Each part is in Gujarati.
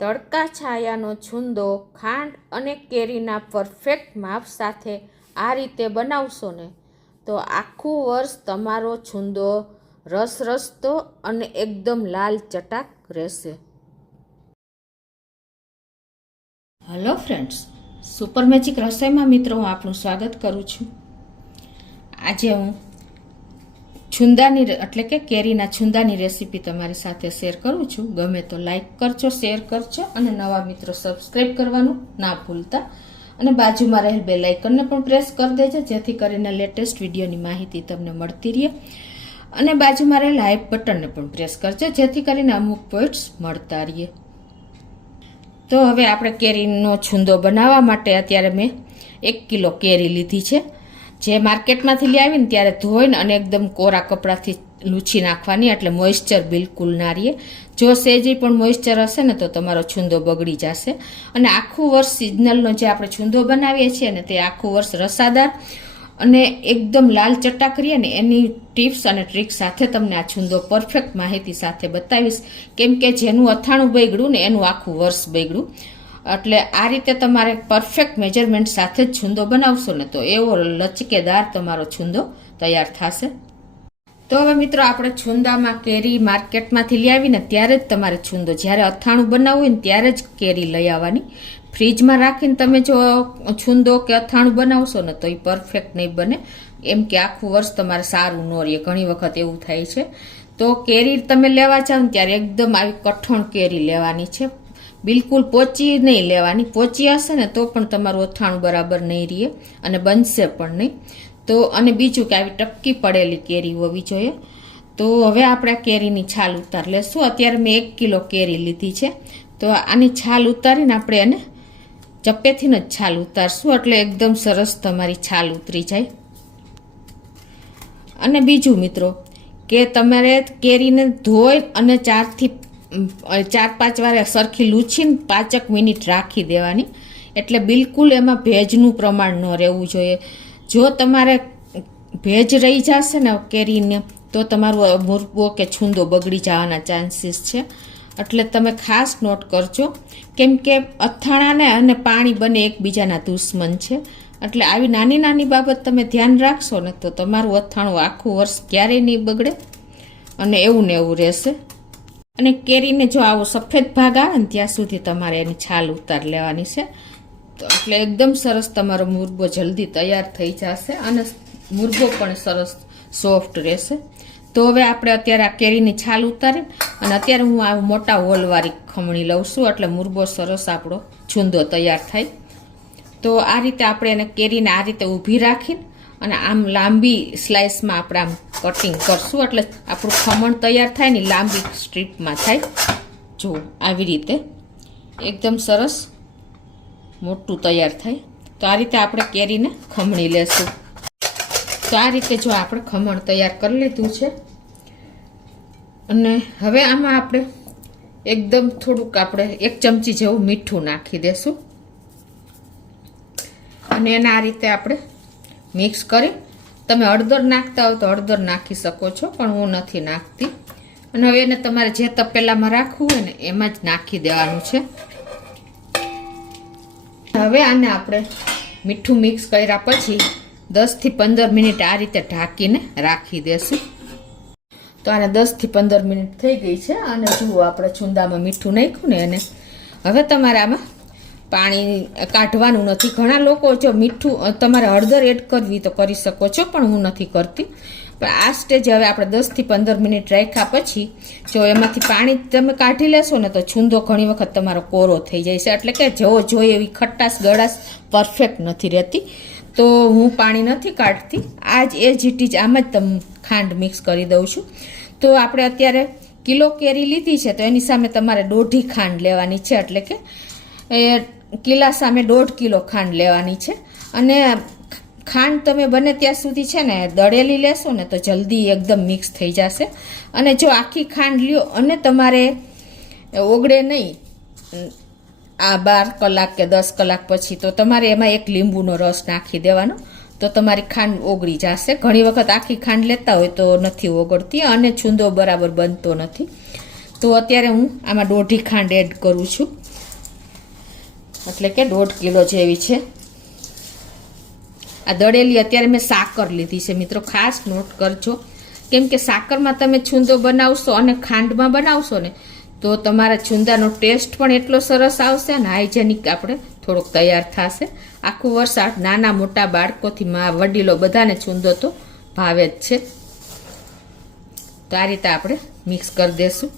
તડકા છાયાનો છુંદો ખાંડ અને કેરીના પરફેક્ટ માપ સાથે આ રીતે બનાવશો ને તો આખું વર્ષ તમારો છુંદો રસરસતો અને એકદમ લાલ ચટાક રહેશે. હેલો ફ્રેન્ડ્સ, સુપર મેજિક રસોઈમાં મિત્રો હું આપનું સ્વાગત કરું છું. આજે હું છુંદાની એટલે કે કેરીના છુંદાની રેસીપી તમારી સાથે શેર કરું છું. ગમે તો લાઈક કરજો, શેર કરજો અને નવા મિત્રો સબસ્ક્રાઈબ કરવાનું ના ભૂલતા અને બાજુમાં રહેલ બેલ આઇકનને પણ પ્રેસ કરી દેજો જેથી કરીને લેટેસ્ટ વિડીયોની માહિતી તમને મળતી રહે અને બાજુમાં રહેલ હાઈ બટનને પણ પ્રેસ કરજો જેથી કરીને અમુક પોઈન્ટ્સ મળતા રહે. તો હવે આપણે કેરીનો છુંદો બનાવવા માટે અત્યારે મેં 1 કિલો કેરી લીધી છે. જે માર્કેટમાંથી લઈ આવીને ત્યારે ધોઈને અને એકદમ કોરા કપડાથી લૂછી નાખવાની એટલે મોઇશ્ચર બિલકુલ ના રહે. જો સેજી પણ મોઇશ્ચર હશે ને તો તમારો છુંદો બગડી જશે. અને આખું વર્ષ સિઝનલનો જે આપણે છુંદો બનાવીએ છીએ ને તે આખું વર્ષ રસાદાર અને એકદમ લાલ ચટાક રહીએ ને એની ટિપ્સ અને ટ્રિક્સ સાથે તમને આ છુંદો પરફેક્ટ માહિતી સાથે બતાવીશ. કેમ કે જેનું અથાણું બગડ્યું ને એનું આખું વર્ષ બગડ્યું. એટલે આ રીતે તમારે પરફેક્ટ મેજરમેન્ટ સાથે જ છુંદો બનાવશો ને તો એવો લચકેદાર તમારો છુંદો તૈયાર થશે. તો હવે મિત્રો આપણે છુંદામાં કેરી માર્કેટમાંથી લઈ આવીને ત્યારે જ તમારે છુંદો જ્યારે અથાણું બનાવવું હોય ને ત્યારે જ કેરી લઈ આવવાની. ફ્રીજમાં રાખીને તમે જો છુંદો કે અથાણું બનાવશો ને તો એ પરફેક્ટ નહીં બને. એમ કે આખું વર્ષ તમારે સારું ન રહે. ઘણી વખત એવું થાય છે. તો કેરી તમે લેવા જાઓ ને ત્યારે એકદમ આવી કઠણ કેરી લેવાની છે. બિલકુલ પોચી નહીં લેવાની. પોચી હશે ને તો પણ તમારું અથાણું બરાબર નહીં રહે અને બનશે પણ નહીં. તો અને બીજું કે આવી ટપકી પડેલી કેરી હોવી જોઈએ. તો હવે આપણે કેરીની છાલ ઉતાર લેશું. અત્યારે મેં 1 કિલો કેરી લીધી છે. તો આની છાલ ઉતારીને આપણે એને ચપ્પેથી જ છાલ ઉતારશું એટલે એકદમ સરસ તમારી છાલ ઉતરી જાય. અને બીજું મિત્રો કે તમારે કેરીને ધોઈ અને 4-5 વાર સરખી લૂછીને 5 મિનિટ રાખી દેવાની. એટલે બિલકુલ એમાં ભેજનું પ્રમાણ ન રહેવું જોઈએ. જો તમારે ભેજ રહી જશે ને કેરીને તો તમારું મુરબ્બો કે છુંદો બગડી જવાના ચાન્સીસ છે. એટલે તમે ખાસ નોટ કરજો. કેમ કે અથાણાને અને પાણી બંને એકબીજાના દુશ્મન છે. એટલે આવી નાની નાની બાબત તમે ધ્યાન રાખશો ને તો તમારું અથાણું આખું વર્ષ ક્યારેય નહીં બગડે અને એવું ને એવું રહેશે. અને કેરીને જો આવો સફેદ ભાગ આવે ને ત્યાં સુધી તમારે એની છાલ ઉતાર લેવાની છે. તો એટલે એકદમ સરસ તમારો મુરબ્બો જલ્દી તૈયાર થઈ જશે અને મુરબ્બો પણ સરસ સોફ્ટ રહેશે. તો હવે આપણે અત્યારે આ કેરીની છાલ ઉતારી અને અત્યારે હું આ મોટા હોલવાળી ખમણી લઉં છું એટલે મુરબ્બો સરસ આપણો છુંદો તૈયાર થાય. તો આ રીતે આપણે એને કેરીને આ રીતે ઊભી રાખીને અને આમ લાંબી સ્લાઇસમાં આપણે આમ કટિંગ કરશું એટલે આપણું ખમણ તૈયાર થાય ને લાંબી સ્ટ્રીપમાં થાય. જો આવી રીતે એકદમ સરસ મોટું તૈયાર થાય. તો આ રીતે આપણે કેરીને ખમણી લેશું. તો આ રીતે જો આપણે ખમણ તૈયાર કરી લીધું છે અને હવે આમાં આપણે એકદમ થોડુંક આપણે 1 ચમચી જેવું મીઠું નાખી દેશું અને એને આ રીતે આપણે મિક્સ કરી. તમે હળદર નાખતા હો તો હળદર નાખી શકો છો પણ હું નથી નાખતી. અને હવે એને તમારે જે તપેલામાં રાખવું હોય ને એમાં જ નાખી દેવાનું છે. હવે આને આપણે મીઠું મિક્સ કર્યા પછી 10 થી 15 મિનિટ આ રીતે ઢાંકીને રાખી દેશું. તો આને 10 થી 15 મિનિટ થઈ ગઈ છે અને જુઓ આપણે છુંદામાં મીઠું નાખ્યું ને એને હવે તમારે આમાં પાણી કાઢવાનું નથી. ઘણા લોકો જો મીઠું તમારે હળદર એડ કરવી તો કરી શકો છો પણ હું નથી કરતી. પણ આ સ્ટેજ હવે આપણે 10 થી 15 મિનિટ રાખ્યા પછી જો એમાંથી પાણી તમે કાઢી લેશો ને તો છુંદો ઘણી વખત તમારો કોરો થઈ જાય છે. એટલે કે જેવો જોઈએ એવી ખટાશ ગળાશ પરફેક્ટ નથી રહેતી. તો હું પાણી નથી કાઢતી. આજ એ જીટી જ આમ જ તમે ખાંડ મિક્સ કરી દઉં છું. તો આપણે અત્યારે કિલો કેરી લીધી છે તો એની સામે તમારે 1.5 ખાંડ લેવાની છે. એટલે કે કિલા સામે 1.5 કિલો ખાંડ લેવાની છે. અને ખાંડ તમે બને ત્યાં સુધી છે ને દળેલી લેશો ને તો જલ્દી એકદમ મિક્સ થઈ જશે. અને જો આખી ખાંડ લ્યો અને તમારે ઓગળે નહીં આ 12 કલાક કે 10 કલાક પછી તો તમારે એમાં 1 લીંબુનો રસ નાખી દેવાનો તો તમારી ખાંડ ઓગળી જશે. ઘણી વખત આખી ખાંડ લેતા હોય તો નથી ઓગળતી અને છુંદો બરાબર બનતો નથી. તો અત્યારે હું આમાં 1.5 ખાંડ એડ કરું છું એટલે કે 1.5 કિલો જેવી છે. આ દળેલી અત્યારે મેં સાકર લીધી છે મિત્રો, ખાસ નોટ કરજો. કેમ કે સાકરમાં તમે છુંદો બનાવશો અને ખાંડમાં બનાવશો ને તો તમારા છુંદાનો ટેસ્ટ પણ એટલો સરસ આવશે અને હાઇજેનિક આપણે થોડોક તૈયાર થશે. આખું વર્ષ નાના મોટા બાળકોથી વડીલો બધાને છુંદો તો ભાવે જ છે. તો આ રીતે આપણે મિક્સ કરી દેશું.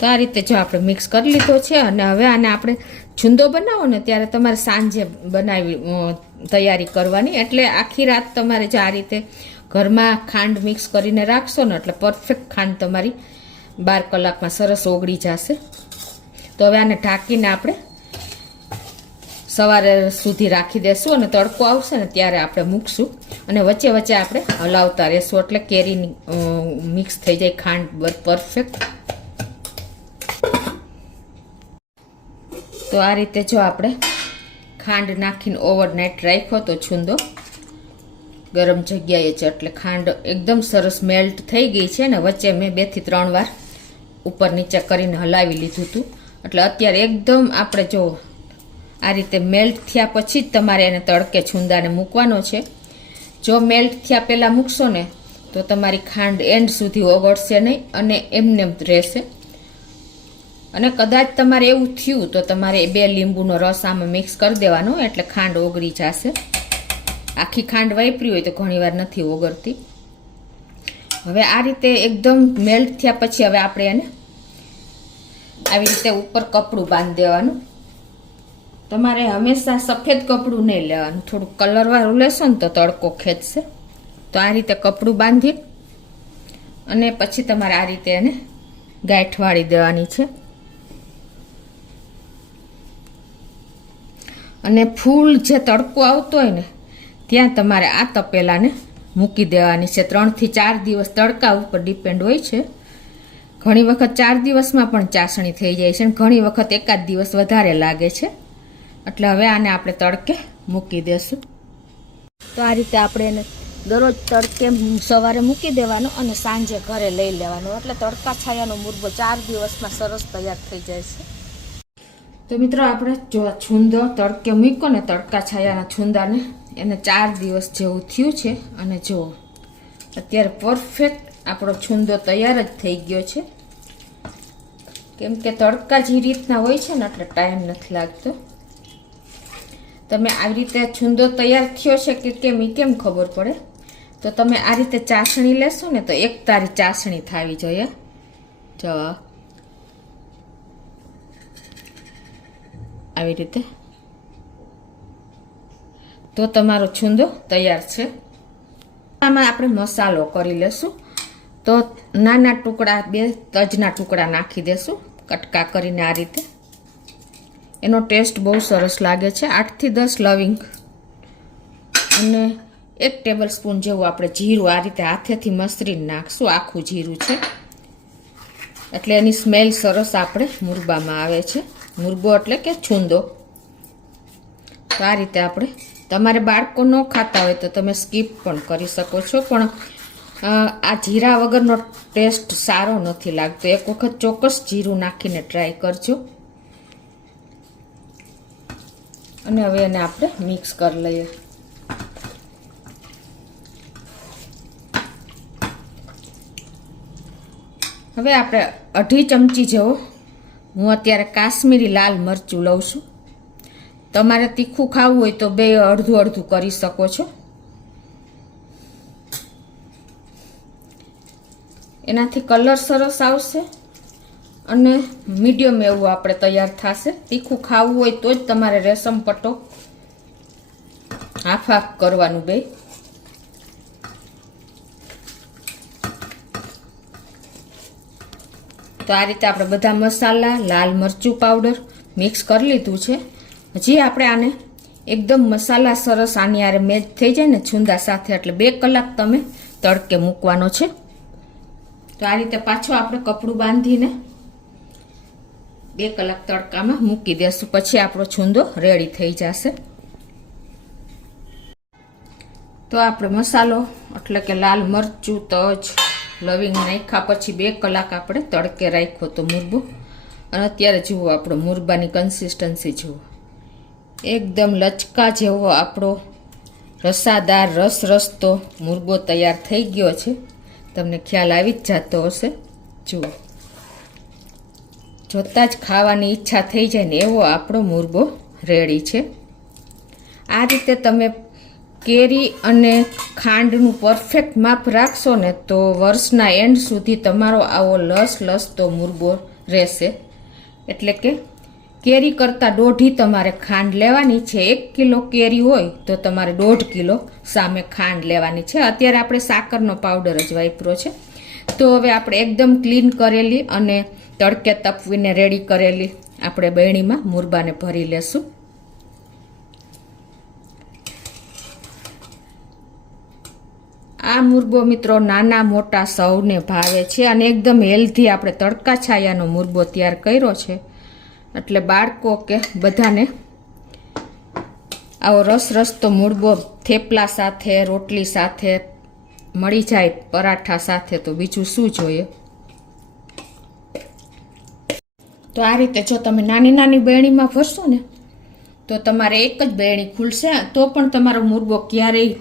તો આ રીતે જો આપણે મિક્સ કરી લીધો છે અને હવે આને આપણે છુંદો બનાવો ને ત્યારે તમારે સાંજે તૈયારી કરવાની. એટલે આખી રાત તમારે જો આ રીતે ઘરમાં ખાંડ મિક્સ કરીને રાખશો ને એટલે પરફેક્ટ ખાંડ તમારી 12 કલાકમાં સરસ ઓગળી જશે. તો હવે આને ઢાંકીને આપણે સવારે સુધી રાખી દેશું અને તડકો આવશે ને ત્યારે આપણે મૂકશું અને વચ્ચે વચ્ચે આપણે હલાવતા રહેશું એટલે કેરીની મિક્સ થઈ જાય ખાંડ પરફેક્ટ. તો આ રીતે જો આપણે ખાંડ નાખીને ઓવરનાઇટ રાખ્યો તો છુંદો ગરમ જગ્યાએ છે એટલે ખાંડ એકદમ સરસ મેલ્ટ થઈ ગઈ છે ને વચ્ચે મેં 2 થી 3 વાર ઉપર નીચે કરીને હલાવી લીધું હતું. એટલે અત્યારે એકદમ આપણે જો આ રીતે મેલ્ટ થયા પછી જ તમારે એને તડકે છુંદાને મૂકવાનો છે. જો મેલ્ટ થયા પહેલાં મૂકશો ને તો તમારી ખાંડ એન્ડ સુધી ઓગળશે નહીં અને એમને રહેશે. અને કદાચ તમારે એવું થયું તો તમારે 2 લીંબુનો રસ આમાં મિક્સ કરી દેવાનો એટલે ખાંડ ઓગળી જશે. આખી ખાંડ વાપરી હોય તો ઘણીવાર નથી ઓગળતી. હવે આ રીતે એકદમ મેલ્ટ થયા પછી હવે આપણે એને આવી રીતે ઉપર કપડું બાંધી દેવાનું. તમારે હંમેશા સફેદ કપડું નહીં લેવાનું, થોડું કલરવાળું લેશો ને તો તડકો ખેંચશે. તો આ રીતે કપડું બાંધી અને પછી તમારે આ રીતે એને ગાંઠ વાળી દેવાની છે. અને ફૂલ જે તડકો આવતો હોય ને ત્યાં તમારે આ તપેલાને મૂકી દેવાની છે. 3 થી 4 દિવસ તડકા ઉપર ડિપેન્ડ હોય છે. ઘણી વખત 4 દિવસમાં પણ ચાસણી થઈ જાય છે અને ઘણી વખત 1 દિવસ વધારે લાગે છે. એટલે હવે આને આપણે તડકે મૂકી દેશું. તો આ રીતે આપણે એને દરરોજ તડકે સવારે મૂકી દેવાનો અને સાંજે ઘરે લઈ લેવાનો એટલે તડકા છાયાનો મુરબો 4 દિવસમાં સરસ તૈયાર થઈ જાય છે. તો મિત્રો આપણે જો છુંદો તડકે મૂક્યો ને તડકા છાયાના છુંદાને એને 4 દિવસ જેવું થયું છે અને જો અત્યારે પરફેક્ટ આપણો છુંદો તૈયાર જ થઈ ગયો છે. કેમ કે તડકા જે રીતના હોય છે ને એટલે ટાઈમ નથી લાગતો. તમે આવી રીતે છુંદો તૈયાર થયો છે કે કેમ ખબર પડે તો તમે આ રીતે ચાસણી લેશો ને તો એક તારી ચાસણી થવી જોઈએ. જો આવી રીતે તો તમારો છુંદો તૈયાર છે. આમાં આપણે મસાલો કરી લેશું. તો નાના ટુકડા 2 તજના ટુકડા નાખી દેશું કટકા કરીને. આ રીતે એનો ટેસ્ટ બહુ સરસ લાગે છે. 8 થી 10 લવિંગ અને 1 ટેબલ સ્પૂન જેવું આપણે જીરું આ રીતે હાથેથી મસરીને નાખશું. આખું જીરું છે એટલે એની સ્મેલ સરસ આપણે મુરબામાં આવે છે. મુરબો એટલે કે છુંદો. તો આ રીતે આપણે તમારે બાળકો ન ખાતા હોય તો તમે સ્કીપ પણ કરી શકો છો, પણ આ જીરા વગરનો ટેસ્ટ સારો નથી લાગતો. એક વખત ચોક્કસ જીરું નાખીને ટ્રાય કરજો. અને હવે એને આપણે મિક્સ કરી લઈએ. હવે આપણે 2.5 ચમચી જેવો હું અત્યારે કાશ્મીરી લાલ મરચું લઉં છું. તમારે તીખું ખાવું હોય તો 2 અડધું કરી શકો છો. એનાથી કલર સરસ આવશે અને મીડિયમ એવું આપણે તૈયાર થશે. તીખું ખાવું હોય તો જ તમારે રેશમ પટ્ટો હાફ કરવાનું 2. તો આ રીતે આપણે બધા મસાલા લાલ મરચું પાવડર મિક્સ કરી લીધું છે. હજી આપણે આને એકદમ મસાલા સરસ આની આરે મેચ થઈ જાય ને છુંદા સાથે એટલે 2 કલાક તમે તડકે મૂકવાનો છે. તો આ રીતે પાછો આપણે કપડું બાંધીને 2 કલાક તડકામાં મૂકી દેશું. પછી આપણો છુંદો રેડી થઈ જશે. તો આપણે મસાલો એટલે કે લાલ મરચું, તજ, લવિંગ નાખ્યા પછી 2 કલાક આપણે તડકે રાખ્યો તો મુરબો. અને અત્યારે જુઓ આપણો મુરબાની કન્સિસ્ટન્સી જુઓ, એકદમ લચકા જેવો આપણો રસાદાર રસરસતો મુરબો તૈયાર થઈ ગયો છે. તમને ખ્યાલ આવી જ જતો હશે. જુઓ, જોતાં જ ખાવાની ઈચ્છા થઈ જાય ને એવો આપણો મુરબો રેડી છે. આ રીતે તમે કેરી અને ખાંડનું પરફેક્ટ માપ રાખશો ને તો વર્ષના એન્ડ સુધી તમારો આવો લસલસતો મુરબો રહેશે. એટલે કે કેરી કરતાં 1.5 તમારે ખાંડ લેવાની છે. 1 કિલો કેરી હોય તો તમારે 1.5 કિલો સામે ખાંડ લેવાની છે. અત્યારે આપણે સાકરનો પાવડર જ વાપર્યો છે. તો હવે આપણે એકદમ ક્લીન કરેલી અને તડકે તપવીને રેડી કરેલી આપણે બરણીમાં મુરબાને ભરી લેશું. આ મુરબો મિત્રો નાના મોટા સૌને ભાવે છે અને એકદમ હેલ્ધી આપણે તડકા છાયાનો મુરબો તૈયાર કર્યો છે. એટલે બાળકો કે બધાને આવો રસરસતો મુરબો થેપલા સાથે, રોટલી સાથે મળી જાય, પરાઠા સાથે, તો બીજું શું જોઈએ. તો આ રીતે જો તમે નાની નાની બરણીમાં ભરશો ને તો તમારે એક જ બરણી ખુલશે, તો પણ તમારો મુરબો ક્યારેય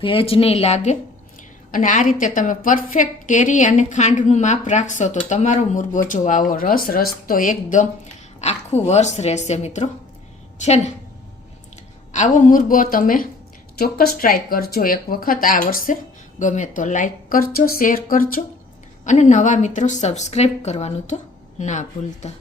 ભેજ નહીં લાગે. અને આ રીતે તમે પરફેક્ટ કેરી અને ખાંડનું માપ રાખશો તો તમારો મુરબો જો આવો રસ તો એકદમ આખું વર્ષ રહેશે મિત્રો. છે ને, આવો મુરબો તમે ચોક્કસ ટ્રાય કરજો એક વખત આ વર્ષે. ગમે તો લાઈક કરજો, શેર કરજો અને નવા મિત્રો સબસ્ક્રાઈબ કરવાનું તો ના ભૂલતા.